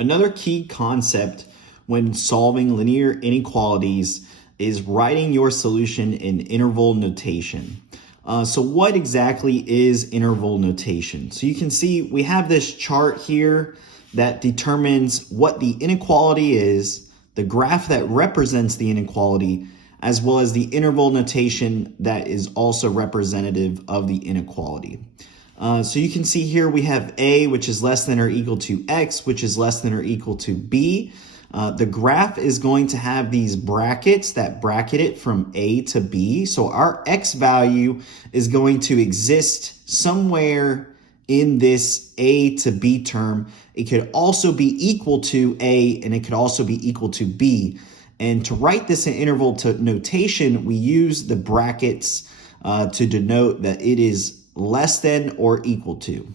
Another key concept when solving linear inequalities is writing your solution in interval notation. So what exactly is interval notation? So you can see we have this chart here that determines what the inequality is, the graph that represents the inequality, as well as the interval notation that is also representative of the inequality. So you can see here we have a, which is less than or equal to x, which is less than or equal to b. The graph is going to have these brackets that bracket it from a to b. So our x value is going to exist somewhere in this a to b term. It could also be equal to a, and it could also be equal to b. And to write this in interval notation, we use the brackets to denote that it is less than or equal to.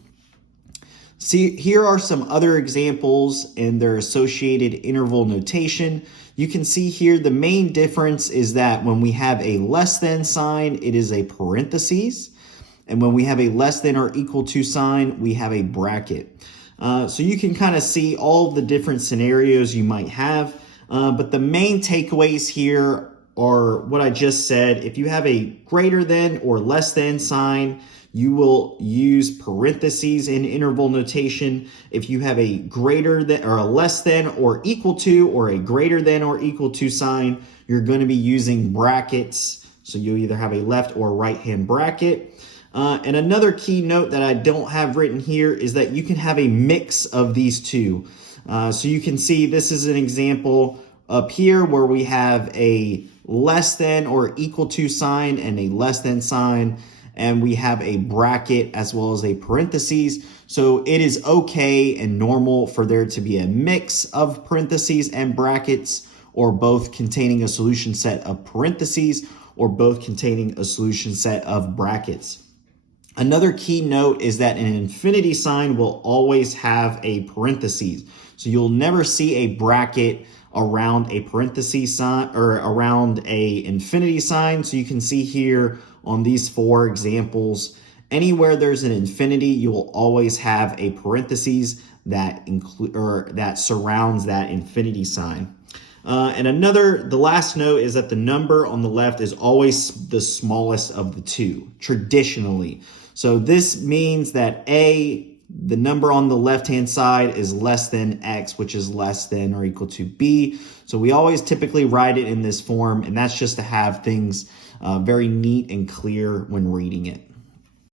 See, here are some other examples and their associated interval notation. You can see here the main difference is that when we have a less than sign, it is a parentheses. And when we have a less than or equal to sign, we have a bracket. So you can kind of see all the different scenarios you might have. But the main takeaways here are what I just said. If you have a greater than or less than sign, you will use parentheses in interval notation. If you have a greater than or a less than or equal to or a greater than or equal to sign, you're going to be using brackets. So you'll either have a left or right hand bracket. And another key note that I don't have written here is that you can have a mix of these two. So you can see this is an example up here where we have a less than or equal to sign and a less than sign, and we have a bracket as well as a parentheses. So it is okay and normal for there to be a mix of parentheses and brackets, or both containing a solution set of parentheses or both containing a solution set of brackets. Another key note is that an infinity sign will always have a parentheses. So you'll never see a bracket around a parentheses sign or around a infinity sign. So you can see here on these four examples, anywhere there's an infinity, you will always have a parentheses that that surrounds that infinity sign. The last note is that the number on the left is always the smallest of the two, traditionally. So this means that the number on the left-hand side is less than x, which is less than or equal to b. So we always typically write it in this form, and that's just to have things very neat and clear when reading it.